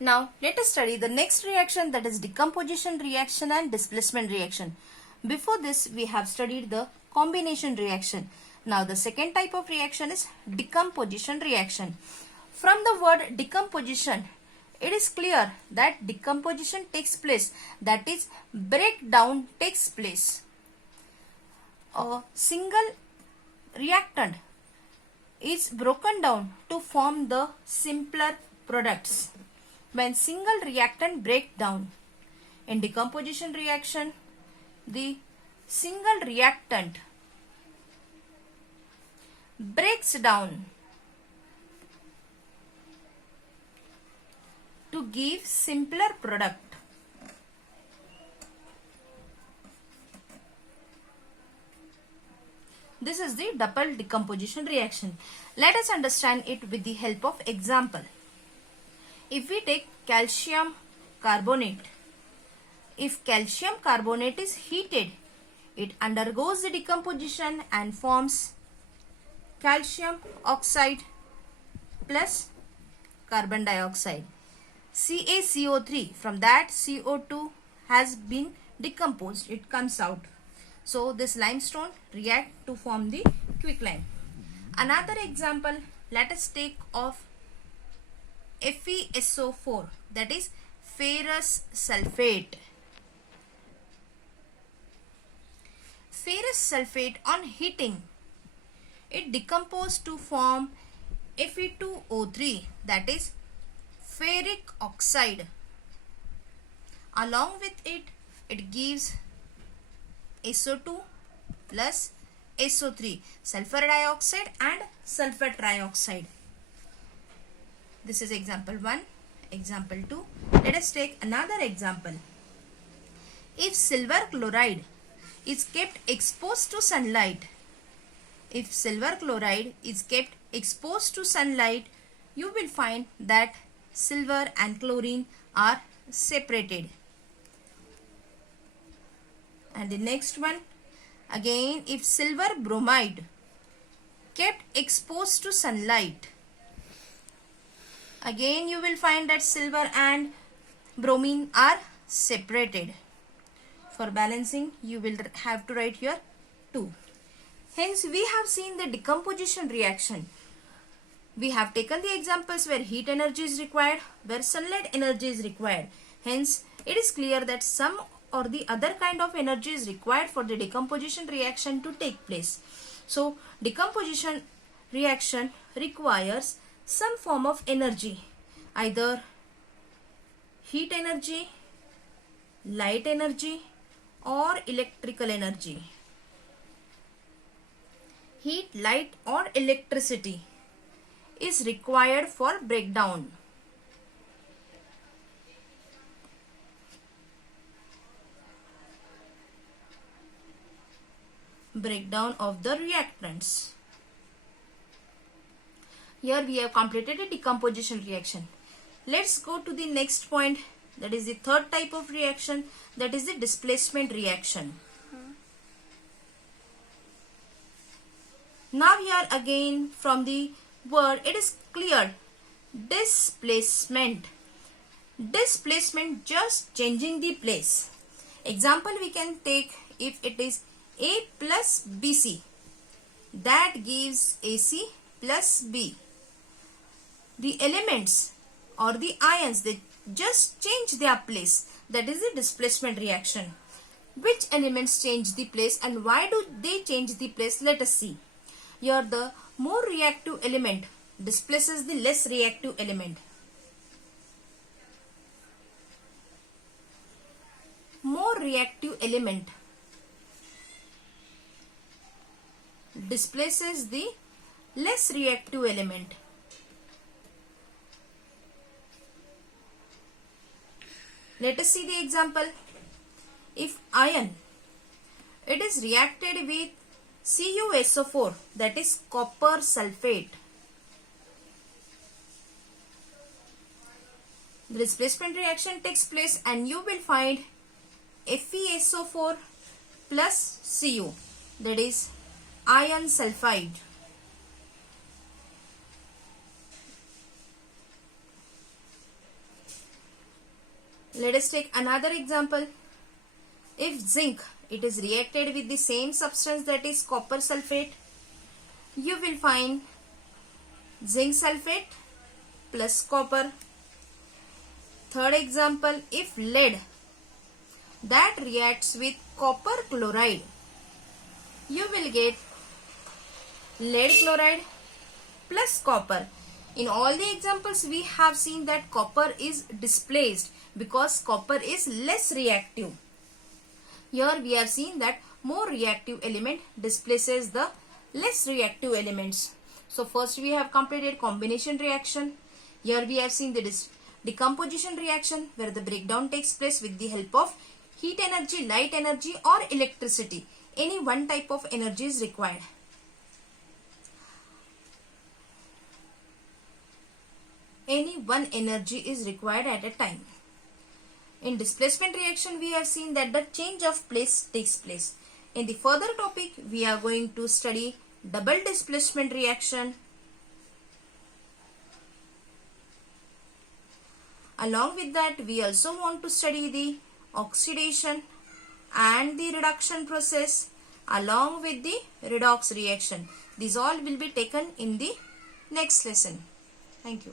Now let us study the next reaction, that is decomposition reaction and displacement reaction. Before this we have studied the combination reaction. Now the second type of reaction is decomposition reaction. From the word decomposition, it is clear that decomposition takes place, that is breakdown takes place. A single reactant is broken down to form the simpler products. When single reactant break down in decomposition reaction, the single reactant breaks down to give simpler product. This is the double decomposition reaction. Let us understand it with the help of example. If we take calcium carbonate, if calcium carbonate is heated, it undergoes the decomposition and forms calcium oxide plus carbon dioxide, CaCO3. From that CO2 has been decomposed, it comes out. So this limestone react to form the quicklime. Another example, let us take of FeSO4, that is ferrous sulfate. Ferrous sulfate on heating, it decomposed to form Fe2O3, that is ferric oxide. Along with it, it gives SO2 plus SO3, sulfur dioxide and sulfur trioxide. This is example 1. Example 2. Let us take another example. If silver chloride is kept exposed to sunlight, if silver chloride is kept exposed to sunlight, you will find that silver and chlorine are separated. And the next one, again, if silver bromide kept exposed to sunlight, again you will find that silver and bromine are separated. For balancing, you will have to write here 2. Hence, we have seen the decomposition reaction. We have taken the examples where heat energy is required, where sunlight energy is required. Hence, it is clear that some or the other kind of energy is required for the decomposition reaction to take place. So, decomposition reaction requires some form of energy, either heat energy, light energy, or electrical energy. Heat, light, or electricity is required for breakdown. Breakdown of the reactants. Here we have completed a decomposition reaction. Let's go to the next point, that is the third type of reaction, that is the displacement reaction. Now here again from the word it is clear, displacement. Displacement, just changing the place. Example we can take, if it is A plus BC, that gives AC plus B. The elements or the ions, they just change their place. That is the displacement reaction. Which elements change the place and why do they change the place? Let us see. Here the more reactive element displaces the less reactive element. More reactive element displaces the less reactive element. Let us see the example. If iron, it is reacted with CuSO4, that is copper sulfate. The displacement reaction takes place and you will find FeSO4 plus Cu, that is iron sulfide. Let us take another example. If zinc, it is reacted with the same substance, that is copper sulfate, you will find zinc sulfate plus copper. Third example, if lead, that reacts with copper chloride, you will get lead chloride plus copper. In all the examples we have seen that copper is displaced because copper is less reactive. Here we have seen that more reactive element displaces the less reactive elements. So first we have completed combination reaction. Here we have seen the decomposition reaction where the breakdown takes place with the help of heat energy, light energy or electricity. Any one type of energy is required. Any one energy is required at a time. In displacement reaction, we have seen that the change of place takes place. In the further topic, we are going to study double displacement reaction. Along with that, we also want to study the oxidation and the reduction process along with the redox reaction. These all will be taken in the next lesson. Thank you.